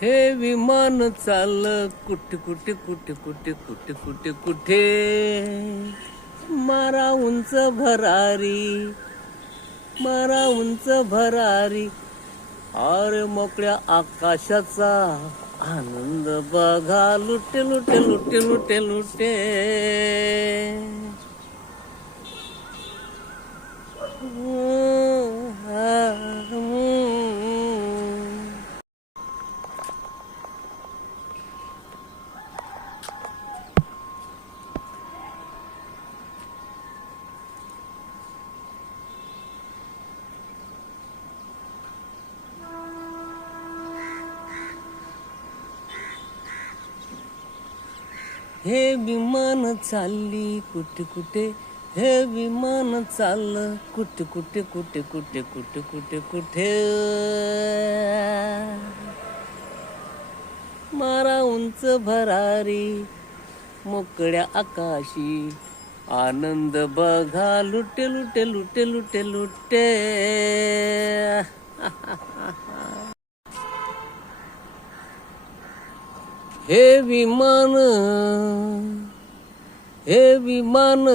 हे विमान चाललं कुठे कुठे कुठे कुठे कुठे कुठे कुठे, मारा उंच भरारी, मारा उंच भरारी. अरे मोकळ्या आकाशाचा आनंद बघा, लुटे लुटे लुटे लुटे लुटे. हे विमान चालली कुठे कुठे, हे विमान चाललं कुठे कुठे कुठे कुठे कुठे कुठे कुठे. मारा उंच भरारी, मोकळ्या आकाशी आनंद बघा, लुटे लुटे लुटे लुटे लुटे. हे विमान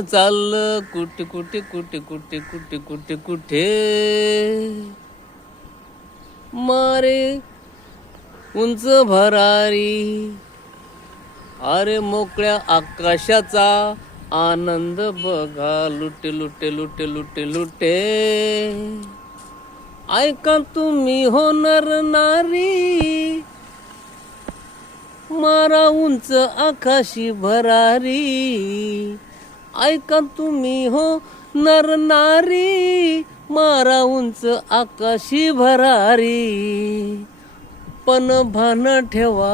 चाललं कुठे कुठे कुठे कुठे कुठे कुठे कुठे. मारे उंच भरारी, अरे मोकळ्या आकाशाचा आनंद बघा, लुटे लुटे लुटे लुटे लुटे. ऐका तुम्ही होणार नारी, मारा उंच आकाशी भरारी. ऐका तुम्ही हो नर नारी, मारा उंच आकाशी भरारी. पण भान ठेवा,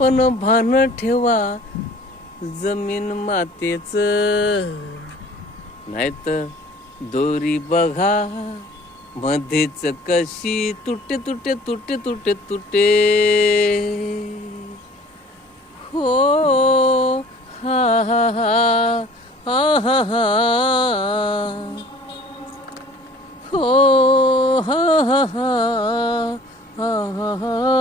पण भान ठेवा जमीन मातेच, नाहीतर दोरी बघा मध्येच कशी तुटे तुटे तुटे तुटे तुटे. हो हा हा हा हा हा, हो हा हा हा हा हा.